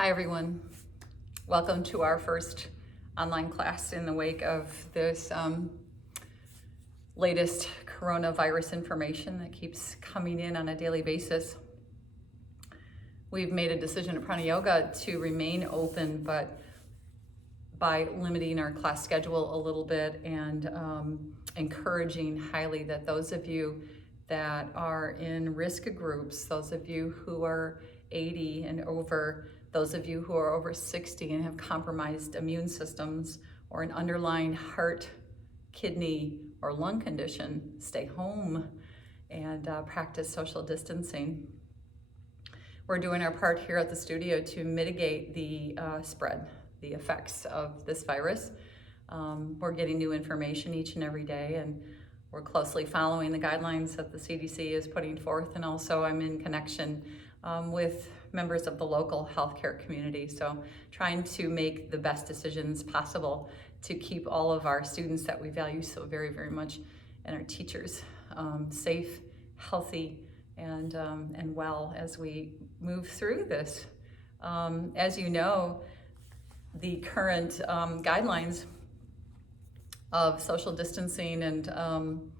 Hi everyone, welcome to our first online class in the wake of this latest coronavirus information that keeps coming in on a daily basis. We've made a decision at Prana Yoga to remain open, but by limiting our class schedule a little bit and encouraging highly that those of you that are in risk groups, those of you who are 80 and over, those of you who are over 60 and have compromised immune systems or an underlying heart, kidney, or lung condition, stay home and practice social distancing. We're doing our part here at the studio to mitigate the spread, the effects of this virus. We're getting new information each and every day, and we're closely following the guidelines that the CDC is putting forth, and also I'm in connection with members of the local healthcare community. So trying to make the best decisions possible to keep all of our students that we value so very, very much and our teachers safe, healthy, and well as we move through this. As you know, the current guidelines of social distancing and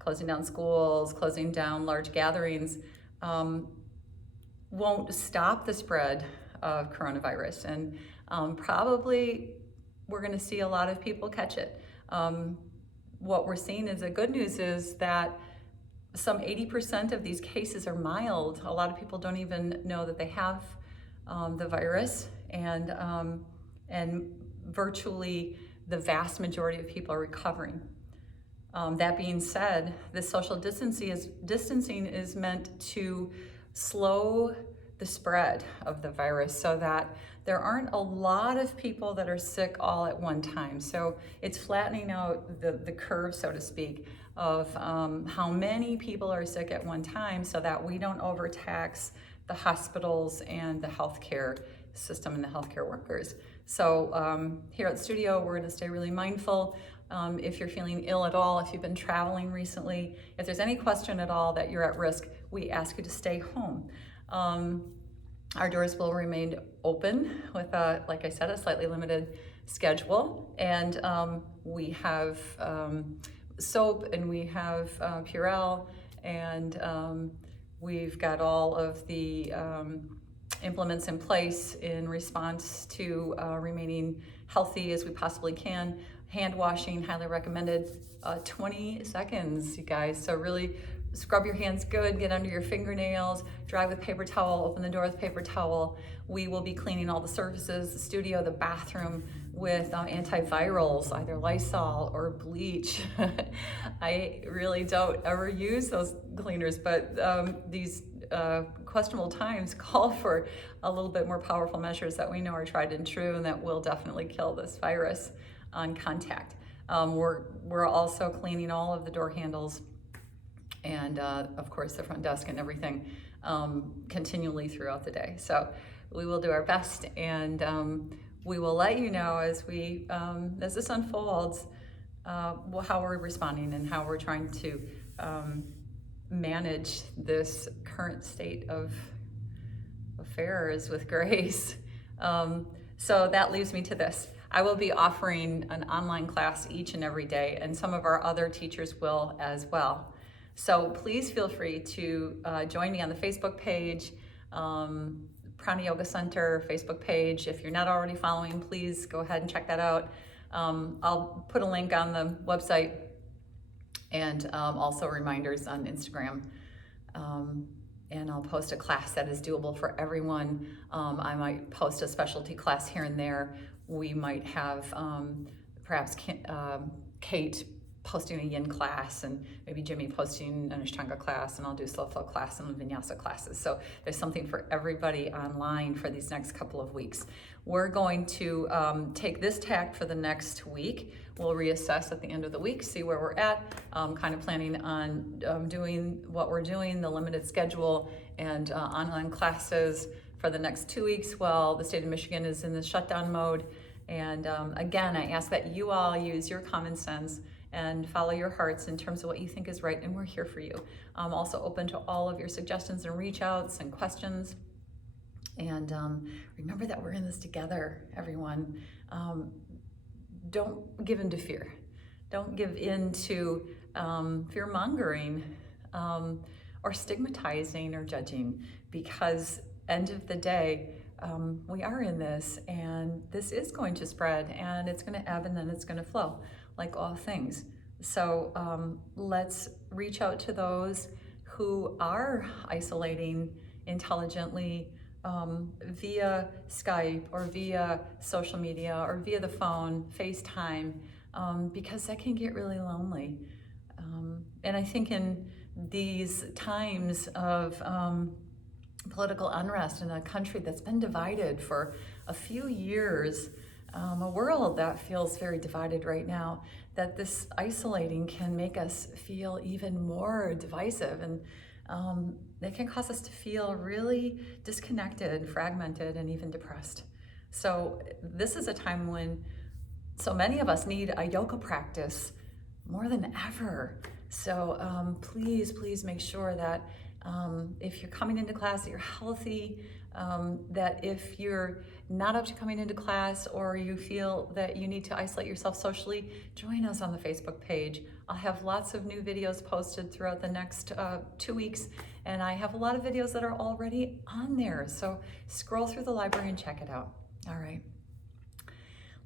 closing down schools, closing down large gatherings, won't stop the spread of coronavirus, and probably we're going to see a lot of people catch it. What we're seeing is the good news is that some 80% of these cases are mild. A lot of people don't even know that they have the virus, and virtually the vast majority of people are recovering. That being said, the social distancing is meant to slow the spread of the virus so that there aren't a lot of people that are sick all at one time. So it's flattening out the curve, so to speak, of how many people are sick at one time so that we don't overtax the hospitals and the healthcare system and the healthcare workers. So here at the studio, we're gonna stay really mindful. If you're feeling ill at all, if you've been traveling recently, if there's any question at all that you're at risk, we ask you to stay home. Our doors will remain open with, like I said, a slightly limited schedule. And we have soap, and we have Purell, and we've got all of the implements in place in response to remaining healthy as we possibly can. Hand washing, highly recommended, 20 seconds, you guys. So really scrub your hands good, get under your fingernails, dry with paper towel, open the door with paper towel. We will be cleaning all the surfaces, the studio, the bathroom, with antivirals, either Lysol or bleach. I really don't ever use those cleaners, but these questionable times call for a little bit more powerful measures that we know are tried and true and that will definitely kill this virus on contact. We're also cleaning all of the door handles and of course the front desk and everything continually throughout the day. So we will do our best, and we will let you know as this unfolds how we're responding and how we're trying to manage this current state of affairs with grace. So that leaves me to this. I will be offering an online class each and every day, and some of our other teachers will as well. So please feel free to join me on the Facebook page, Prana Yoga Center Facebook page. If you're not already following, please go ahead and check that out. I'll put a link on the website, and also reminders on Instagram. And I'll post a class that is doable for everyone. I might post a specialty class here and there. We might have perhaps Kate posting a yin class, and maybe Jimmy posting an Ashtanga class, and I'll do slow flow class and vinyasa classes. So there's something for everybody online for these next couple of weeks. We're going to take this tack for the next week. We'll reassess at the end of the week, see where we're at, kind of planning on doing what we're doing, the limited schedule, and online classes for the next 2 weeks while the state of Michigan is in the shutdown mode. And again, I ask that you all use your common sense and follow your hearts in terms of what you think is right, and we're here for you. I'm also open to all of your suggestions and reach outs and questions. And remember that we're in this together, everyone. Don't give in to fear. Don't give in to fear-mongering or stigmatizing or judging, because end of the day, we are in this, and this is going to spread, and it's going to ebb, and then it's going to flow, like all things. So let's reach out to those who are isolating intelligently via Skype or via social media or via the phone, FaceTime, because that can get really lonely. And I think in these times of political unrest in a country that's been divided for a few years, a world that feels very divided right now, that this isolating can make us feel even more divisive, and it can cause us to feel really disconnected, fragmented, and even depressed. So this is a time when so many of us need a yoga practice more than ever. So please make sure that if you're coming into class, that you're healthy, that if you're not up to coming into class or you feel that you need to isolate yourself socially, join us on the Facebook page. I'll have lots of new videos posted throughout the next 2 weeks, and I have a lot of videos that are already on there. So scroll through the library and check it out. All right,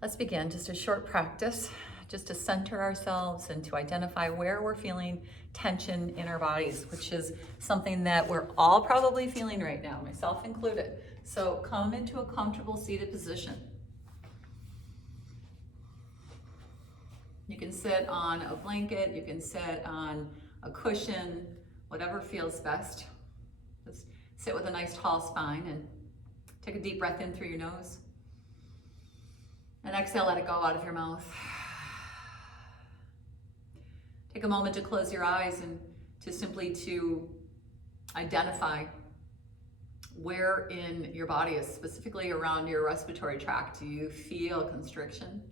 let's begin. Just a short practice, just to center ourselves and to identify where we're feeling tension in our bodies, which is something that we're all probably feeling right now, myself included. So come into a comfortable seated position. You can sit on a blanket, you can sit on a cushion, whatever feels best. Just sit with a nice tall spine and take a deep breath in through your nose. And exhale, let it go out of your mouth. Take a moment to close your eyes and to simply to identify where in your body, is specifically around your respiratory tract, do you feel constriction?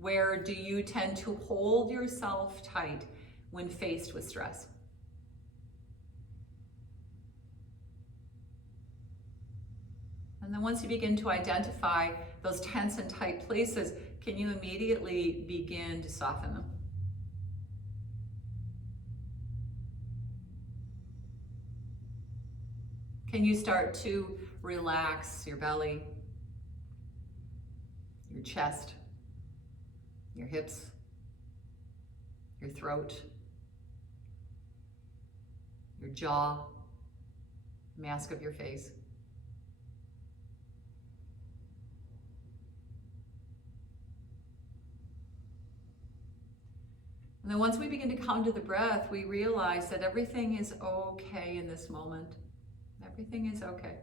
Where do you tend to hold yourself tight when faced with stress? And then once you begin to identify those tense and tight places, can you immediately begin to soften them? Can you start to relax your belly, your chest, your hips, your throat, your jaw, mask of your face? And then once we begin to come to the breath, we realize that everything is okay in this moment. Everything is okay.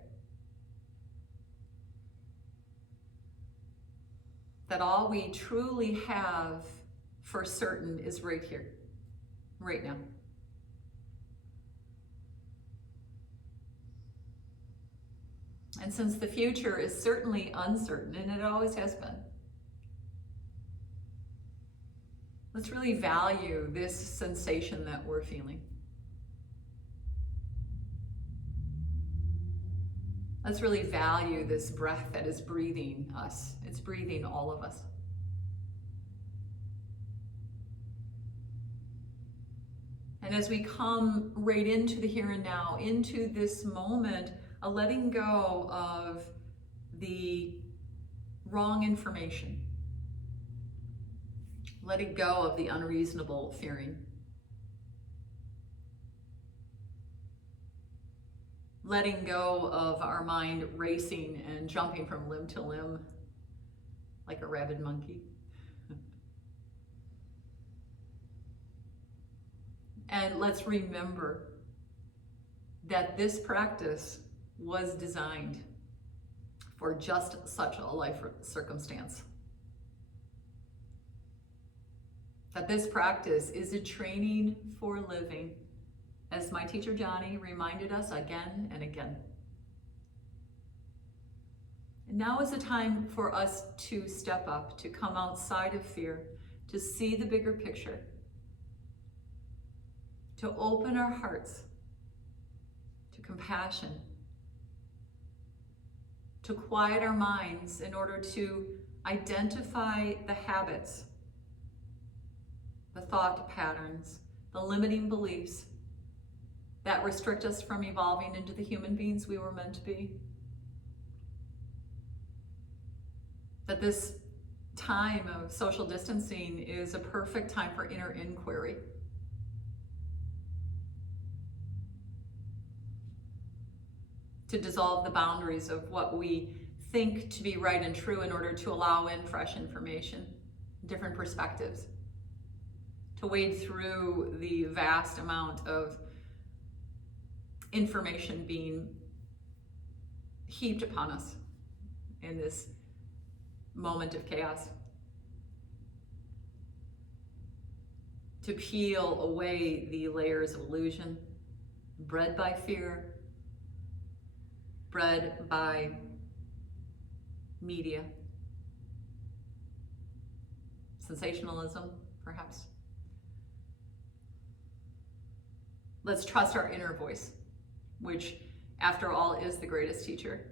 That all we truly have for certain is right here, right now. And since the future is certainly uncertain, and it always has been, let's really value this sensation that we're feeling. Let's really value this breath that is breathing us. It's breathing all of us. And as we come right into the here and now, into this moment, a letting go of the wrong information, letting go of the unreasonable fearing, letting go of our mind racing and jumping from limb to limb like a rabid monkey. And let's remember that this practice was designed for just such a life circumstance. That this practice is a training for living, as my teacher Johnny reminded us again and again. And now is the time for us to step up, to come outside of fear, to see the bigger picture, to open our hearts, compassion, to quiet our minds in order to identify the habits, the thought patterns, the limiting beliefs that restrict us from evolving into the human beings we were meant to be. That this time of social distancing is a perfect time for inner inquiry. To dissolve the boundaries of what we think to be right and true in order to allow in fresh information, different perspectives. To wade through the vast amount of information being heaped upon us in this moment of chaos. To peel away the layers of illusion, bred by fear, bred by media, sensationalism, perhaps. Let's trust our inner voice, which, after all, is the greatest teacher.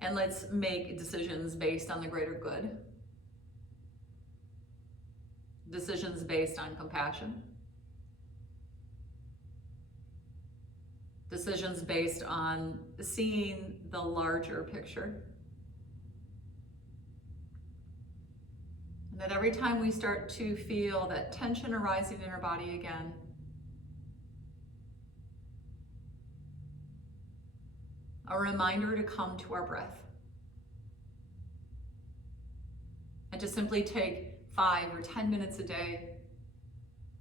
And let's make decisions based on the greater good. Decisions based on compassion. Decisions based on seeing the larger picture. And that every time we start to feel that tension arising in our body again, a reminder to come to our breath. And to simply take 5 or 10 minutes a day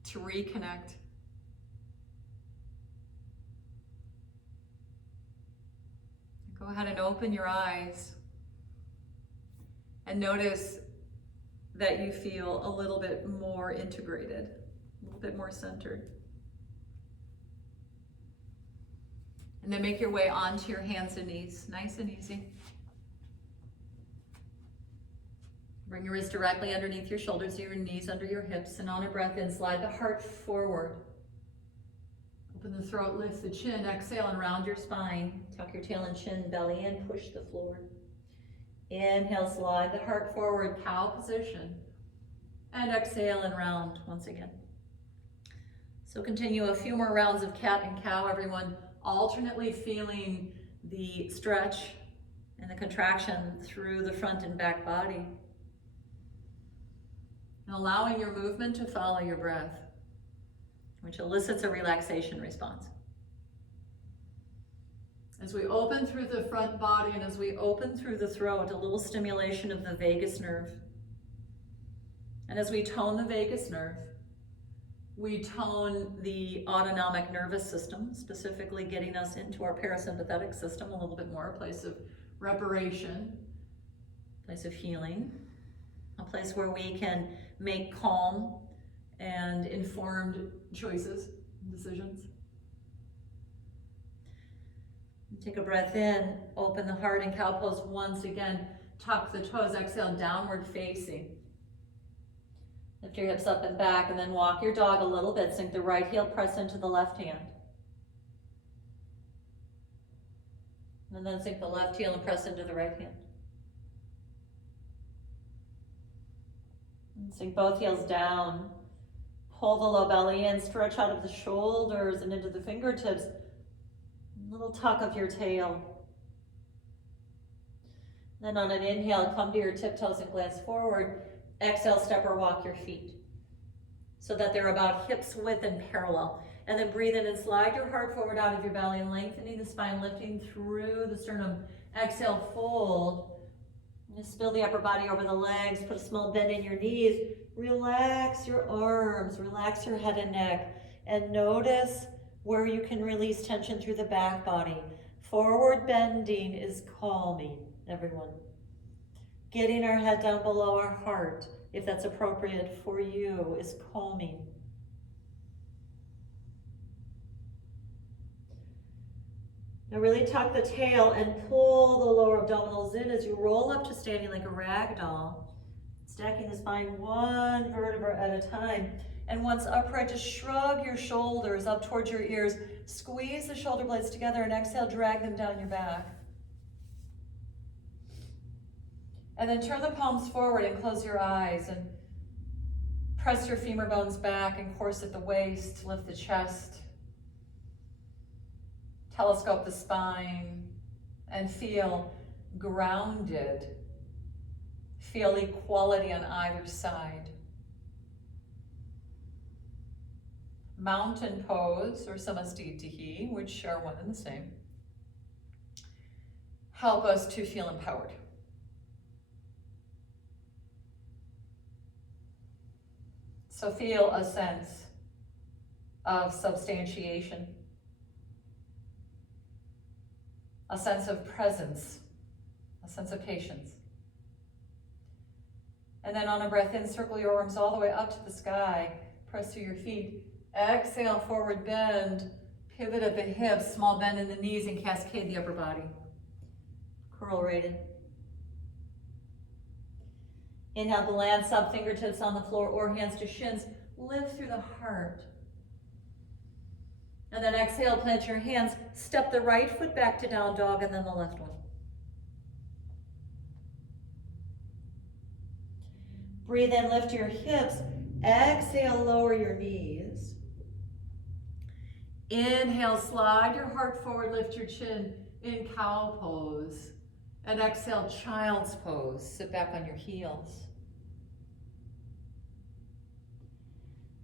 to reconnect. Go ahead and open your eyes and notice that you feel a little bit more integrated, a little bit more centered. And then make your way onto your hands and knees, nice and easy. Bring your wrists directly underneath your shoulders, your knees under your hips, and on a breath in, slide the heart forward. Open the throat, lift the chin, exhale and round your spine. Tuck your tail and chin, belly in, push the floor. Inhale, slide the heart forward, cow position. And exhale and round once again. So continue a few more rounds of cat and cow, everyone, alternately feeling the stretch and the contraction through the front and back body. And allowing your movement to follow your breath, which elicits a relaxation response. As we open through the front body and as we open through the throat, a little stimulation of the vagus nerve. And as we tone the vagus nerve, we tone the autonomic nervous system, specifically getting us into our parasympathetic system a little bit more, a place of reparation, a place of healing, a place where we can make calm and informed choices, decisions. Take a breath in, open the heart in cow pose once again, tuck the toes, exhale, downward facing. Lift your hips up and back, and then walk your dog a little bit. Sink the right heel, press into the left hand. And then sink the left heel and press into the right hand. And sink both heels down. Pull the low belly in, stretch out of the shoulders and into the fingertips. A little tuck of your tail. Then on an inhale, come to your tiptoes and glance forward. Exhale, step or walk your feet so that they're about hips width and parallel. And then breathe in and slide your heart forward out of your belly, lengthening the spine, lifting through the sternum. Exhale, fold. Just spill the upper body over the legs, put a small bend in your knees. Relax your arms, relax your head and neck, and notice where you can release tension through the back body. Forward bending is calming, everyone. Getting our head down below our heart, if that's appropriate for you, is calming. Now really tuck the tail and pull the lower abdominals in as you roll up to standing like a rag doll, stacking the spine one vertebra at a time. And once upright, just shrug your shoulders up towards your ears. Squeeze the shoulder blades together and exhale, drag them down your back. And then turn the palms forward and close your eyes and press your femur bones back and corset the waist, lift the chest. Telescope the spine and feel grounded. Feel equality on either side. Mountain pose or samastitihi, which are one and the same, help us to feel empowered. So feel a sense of substantiation, a sense of presence, a sense of patience. And then on a breath in, circle your arms all the way up to the sky, press through your feet. Exhale, forward bend, pivot at the hips, small bend in the knees, and cascade the upper body. Curl right in. Inhale, glance up, fingertips on the floor or hands to shins. Lift through the heart. And then exhale, plant your hands. Step the right foot back to down dog and then the left one. Breathe in, lift your hips. Exhale, lower your knees. Inhale, slide your heart forward, lift your chin in cow pose. And exhale, child's pose. Sit back on your heels.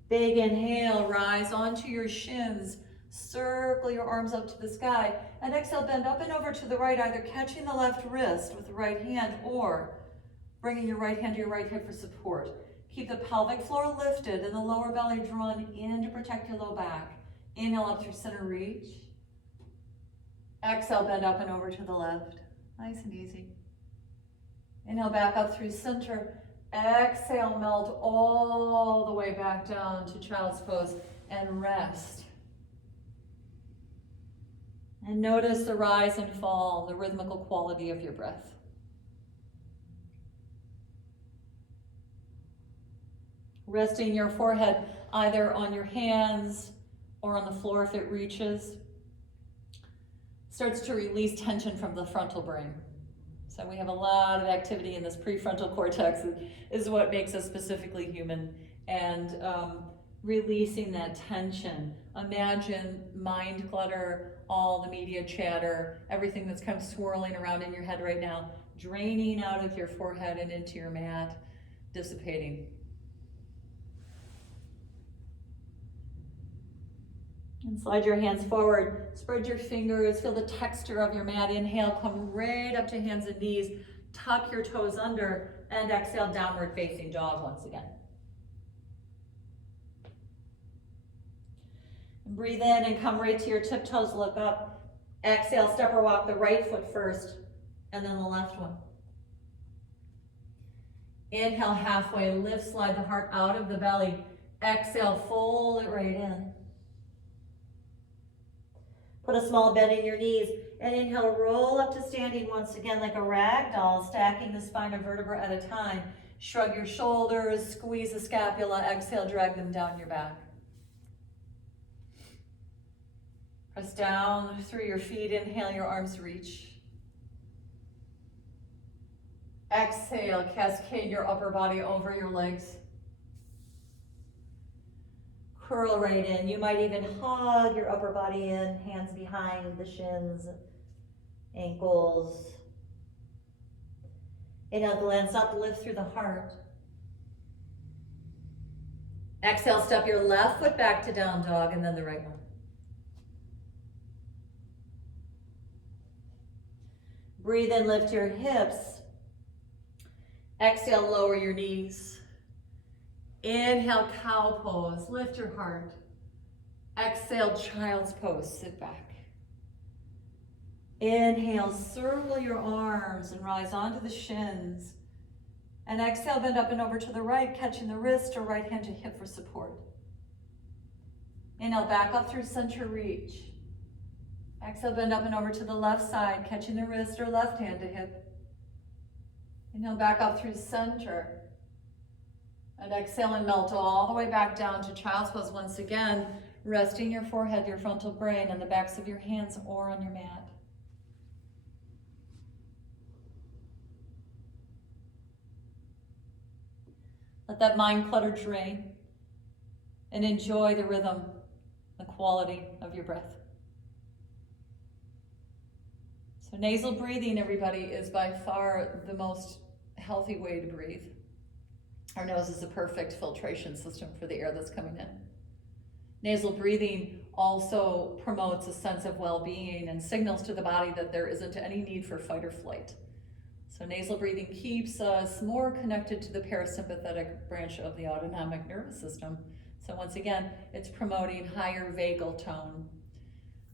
Big inhale, rise onto your shins. Circle your arms up to the sky. And exhale, bend up and over to the right, either catching the left wrist with the right hand or bringing your right hand to your right hip for support. Keep the pelvic floor lifted and the lower belly drawn in to protect your low back. Inhale up through center reach. Exhale, bend up and over to the left. Nice and easy. Inhale back up through center. Exhale, melt all the way back down to child's pose and rest. And notice the rise and fall, the rhythmical quality of your breath. Resting your forehead either on your hands or on the floor if it reaches. Starts to release tension from the frontal brain. So we have a lot of activity in this prefrontal cortex is what makes us specifically human. And releasing that tension. Imagine mind clutter, all the media chatter, everything that's kind of swirling around in your head right now, draining out of your forehead and into your mat, dissipating. And slide your hands forward, spread your fingers, feel the texture of your mat. Inhale, come right up to hands and knees, tuck your toes under, and exhale, downward facing dog once again. Breathe in and come right to your tiptoes, look up. Exhale, step or walk the right foot first, and then the left one. Inhale, halfway, lift, slide the heart out of the belly. Exhale, fold it right in. Put a small bend in your knees, and inhale, roll up to standing once again like a rag doll, stacking the spine a vertebra at a time. Shrug your shoulders, squeeze the scapula, exhale, drag them down your back. Press down through your feet, inhale, your arms reach. Exhale, cascade your upper body over your legs. Curl right in. You might even hug your upper body in, hands behind the shins, ankles. Inhale, glance up, lift through the heart. Exhale, step your left foot back to down dog and then the right one. Breathe in, lift your hips. Exhale, lower your knees. Inhale, cow pose, lift your heart. Exhale, child's pose, sit back. Inhale, circle your arms and rise onto the shins. And exhale, bend up and over to the right, catching the wrist or right hand to hip for support. Inhale, back up through center reach. Exhale, bend up and over to the left side, catching the wrist or left hand to hip. Inhale, back up through center. And exhale and melt all the way back down to child's pose. Once again, resting your forehead, your frontal brain, on the backs of your hands or on your mat. Let that mind clutter drain and enjoy the rhythm, the quality of your breath. So nasal breathing, everybody, is by far the most healthy way to breathe. Our nose is a perfect filtration system for the air that's coming in. Nasal breathing also promotes a sense of well-being and signals to the body that there isn't any need for fight or flight. So nasal breathing keeps us more connected to the parasympathetic branch of the autonomic nervous system. So once again, it's promoting higher vagal tone.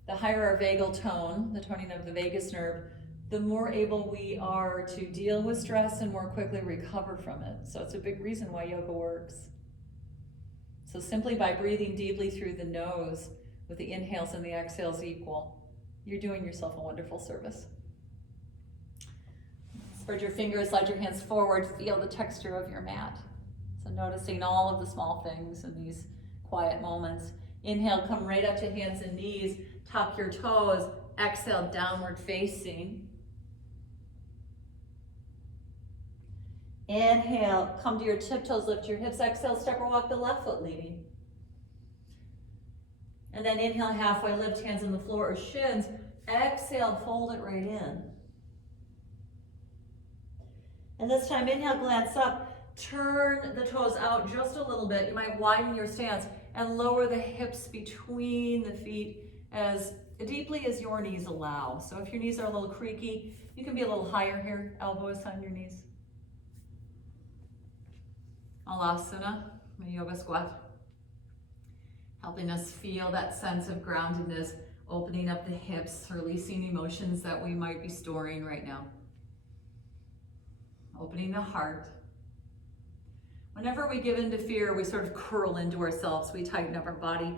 The higher our vagal tone, the toning of the vagus nerve, the more able we are to deal with stress and more quickly recover from it. So it's a big reason why yoga works. So simply by breathing deeply through the nose with the inhales and the exhales equal, you're doing yourself a wonderful service. Spread your fingers, slide your hands forward, feel the texture of your mat. So noticing all of the small things in these quiet moments. Inhale, come right up to hands and knees, tuck your toes, exhale, downward facing. Inhale, come to your tiptoes, lift your hips, exhale, step or walk the left foot leading. And then inhale, halfway lift, hands on the floor or shins. Exhale, fold it right in. And this time, inhale, glance up, turn the toes out just a little bit. You might widen your stance and lower the hips between the feet as deeply as your knees allow. So if your knees are a little creaky, you can be a little higher here, elbows on your knees. Alasana, the yoga squat. Helping us feel that sense of groundedness, opening up the hips, releasing emotions that we might be storing right now. Opening the heart. Whenever we give in to fear, we sort of curl into ourselves. We tighten up our body,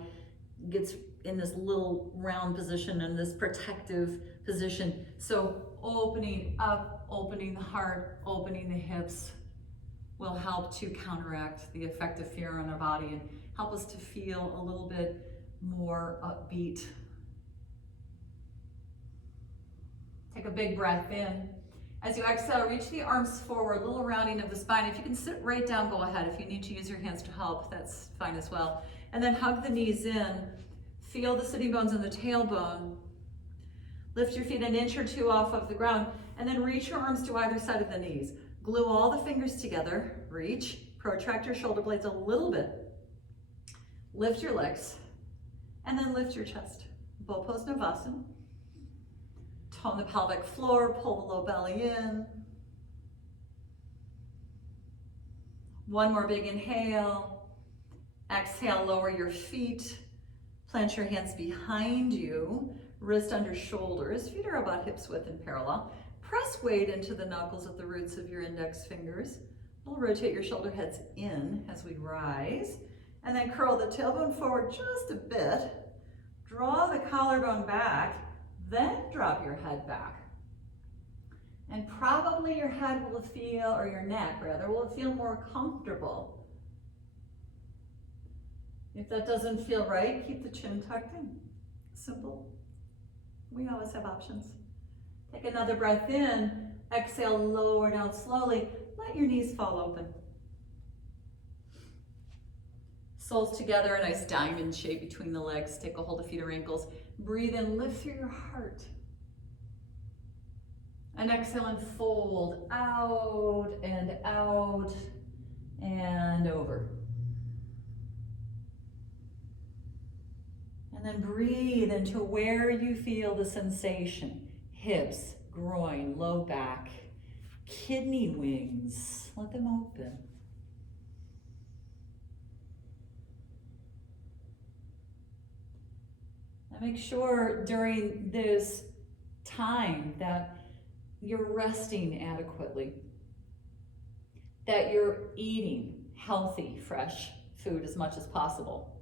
gets in this little round position and this protective position. So opening up, opening the heart, opening the hips will help to counteract the effect of fear on our body and help us to feel a little bit more upbeat. Take a big breath in. As you exhale, reach the arms forward, a little rounding of the spine. If you can sit right down, go ahead. If you need to use your hands to help, that's fine as well. And then hug the knees in. Feel the sitting bones and the tailbone. Lift your feet an inch or two off of the ground, and then reach your arms to either side of the knees. Glue all the fingers together. Reach, protract your shoulder blades a little bit. Lift your legs, and then lift your chest. Bow pose Navasana. Tone the pelvic floor, pull the low belly in. One more big inhale. Exhale, lower your feet. Plant your hands behind you, wrist under shoulders. Feet are about hips width and parallel. Press weight into the knuckles at the roots of your index fingers. We'll rotate your shoulder heads in as we rise. And then curl the tailbone forward just a bit. Draw the collarbone back. Then drop your head back. And probably your head will feel, or your neck rather, will feel more comfortable. If that doesn't feel right, keep the chin tucked in. Simple. We always have options. Take another breath in. Exhale, lower down slowly. Let your knees fall open. Soles together, a nice diamond shape between the legs. Take a hold of feet or ankles. Breathe in, lift through your heart. And exhale and fold out and out and over. And then breathe into where you feel the sensation. Hips, groin, low back, kidney wings. Let them open. And make sure during this time that you're resting adequately, that you're eating healthy, fresh food as much as possible,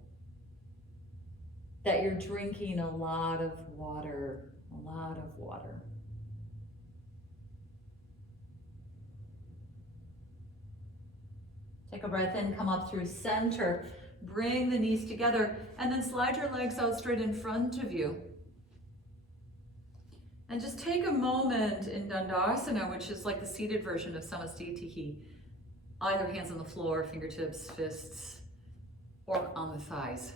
that you're drinking a lot of water, Take a breath in, come up through center. Bring the knees together and then slide your legs out straight in front of you. And just take a moment in Dandasana, which is like the seated version of Samastitihi. Either hands on the floor, fingertips, fists, or on the thighs.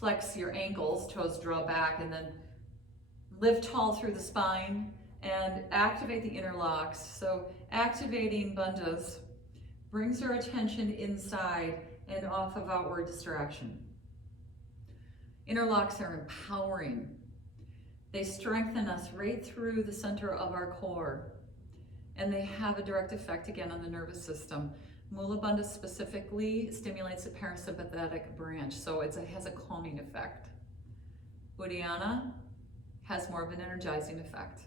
Flex your ankles, toes draw back, and then lift tall through the spine and activate the interlocks. So activating bandhas brings your attention inside and off of outward distraction. Interlocks are empowering. They strengthen us right through the center of our core, and they have a direct effect again on the nervous system. Mula Bandha specifically stimulates the parasympathetic branch, so it has a calming effect. Uddiyana has more of an energizing effect.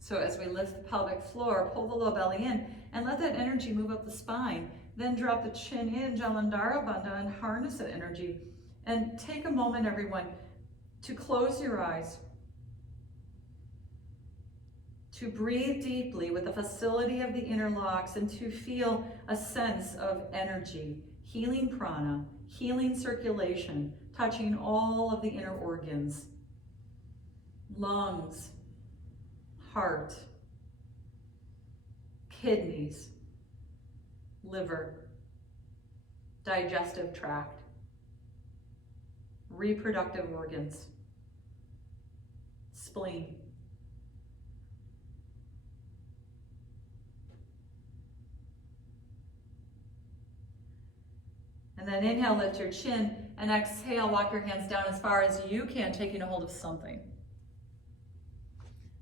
So as we lift the pelvic floor, pull the low belly in, and let that energy move up the spine. Then drop the chin in, Jalandhara Bandha, and harness that energy. And take a moment, everyone, to close your eyes, to breathe deeply with the facility of the interlocks, and to feel a sense of energy, healing prana, healing circulation, touching all of the inner organs, lungs, heart, kidneys, liver, digestive tract, reproductive organs, spleen. And then inhale, lift your chin, and exhale, walk your hands down as far as you can, taking a hold of something.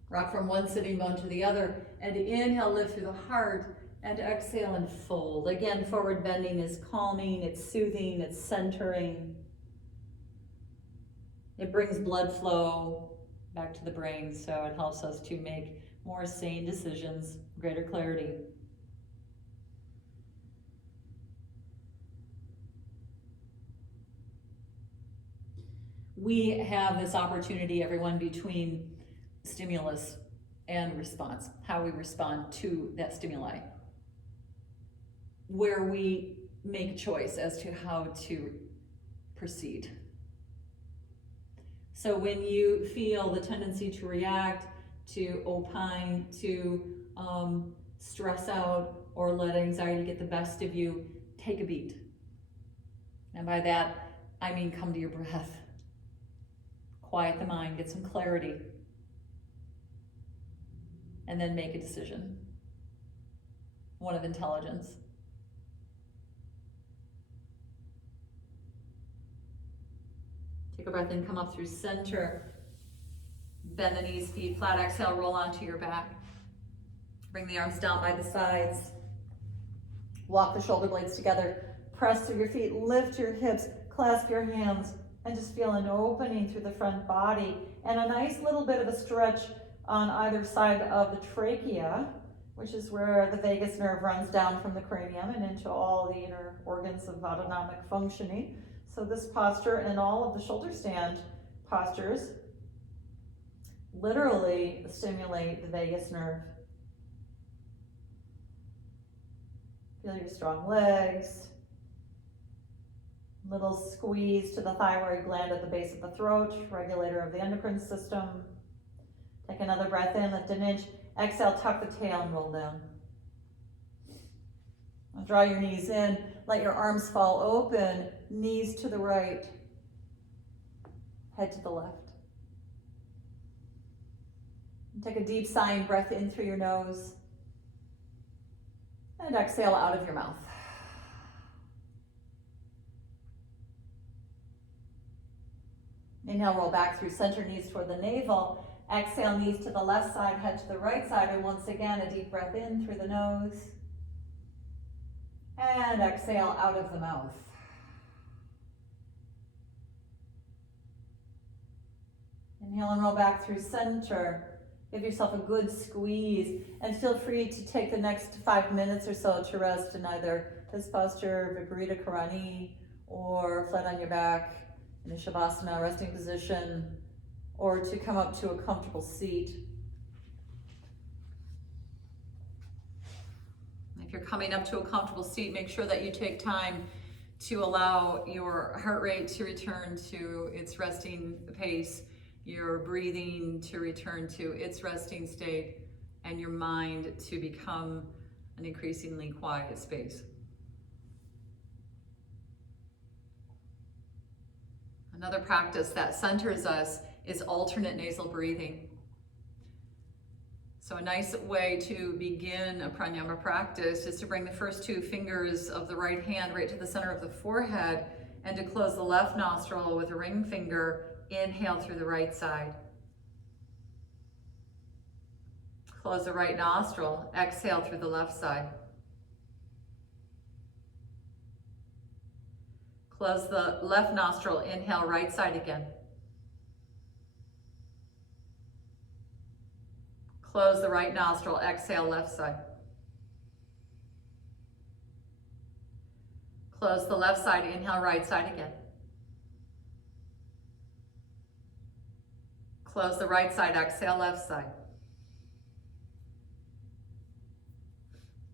Rock from one sitting bone to the other, and inhale, lift through the heart, and exhale and fold. Again, forward bending is calming, it's soothing, it's centering. It brings blood flow back to the brain, so it helps us to make more sane decisions, greater clarity. We have this opportunity, everyone, between stimulus and response, how we respond to that stimuli, where we make a choice as to how to proceed. So when you feel the tendency to react, to opine, to stress out, or let anxiety get the best of you, take a beat. And by that, I mean come to your breath. Quiet the mind, get some clarity, and then make a decision, one of intelligence. Take a breath in, come up through center. Bend the knees, feet flat. Exhale, roll onto your back. Bring the arms down by the sides. Walk the shoulder blades together. Press through your feet, lift your hips, clasp your hands, and just feel an opening through the front body and a nice little bit of a stretch on either side of the trachea, which is where the vagus nerve runs down from the cranium and into all the inner organs of autonomic functioning. So this posture and all of the shoulder stand postures literally stimulate the vagus nerve. Feel your strong legs. Little squeeze to the thyroid gland at the base of the throat, regulator of the endocrine system. Take another breath in, lift an inch. Exhale, tuck the tail and roll down. Draw your knees in, let your arms fall open, knees to the right, head to the left. Take a deep sighing breath in through your nose, and exhale out of your mouth. Inhale, roll back through center, knees toward the navel. Exhale, knees to the left side, head to the right side, and once again, a deep breath in through the nose. And exhale out of the mouth. Inhale and roll back through center. Give yourself a good squeeze and feel free to take the next 5 minutes or so to rest in either this posture, Viparita Karani, or flat on your back in a Shavasana resting position, or to come up to a comfortable seat. If you're you're coming up to a comfortable seat, make sure that you take time to allow your heart rate to return to its resting pace, your breathing to return to its resting state, and your mind to become an increasingly quiet space. Another practice that centers us is alternate nasal breathing. So a nice way to begin a pranayama practice is to bring the first two fingers of the right hand right to the center of the forehead and to close the left nostril with a ring finger. Inhale through the right side. Close the right nostril. Exhale through the left side. Close the left nostril. Inhale right side again. Close the right nostril, exhale left side. Close the left side, inhale right side again. Close the right side, exhale left side.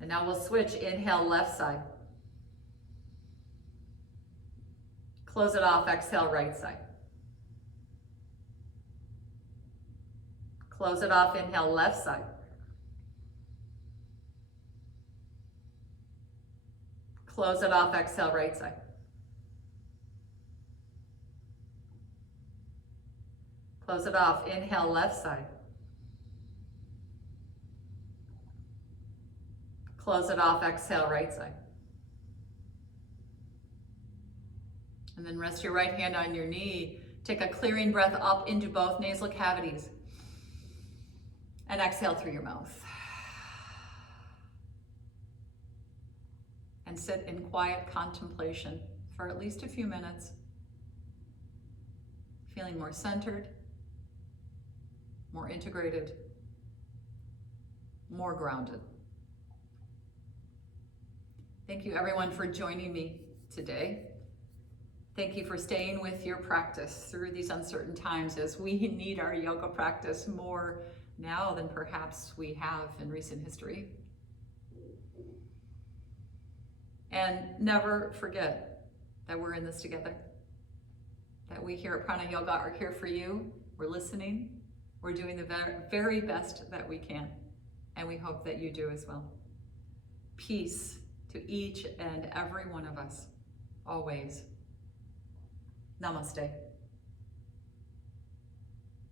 And now we'll switch, inhale left side. Close it off, exhale right side. Close it off, inhale left side. Close it off, exhale right side. Close it off, inhale left side. Close it off, exhale right side. And then rest your right hand on your knee. Take a clearing breath up into both nasal cavities. And exhale through your mouth. And sit in quiet contemplation for at least a few minutes, feeling more centered, more integrated, more grounded. Thank you everyone for joining me today. Thank you for staying with your practice through these uncertain times as we need our yoga practice more now than perhaps we have in recent history. And never forget that we're in this together. That we here at Prana Yoga are here for you. We're listening. We're doing the very best that we can. And we hope that you do as well. Peace to each and every one of us, always. Namaste.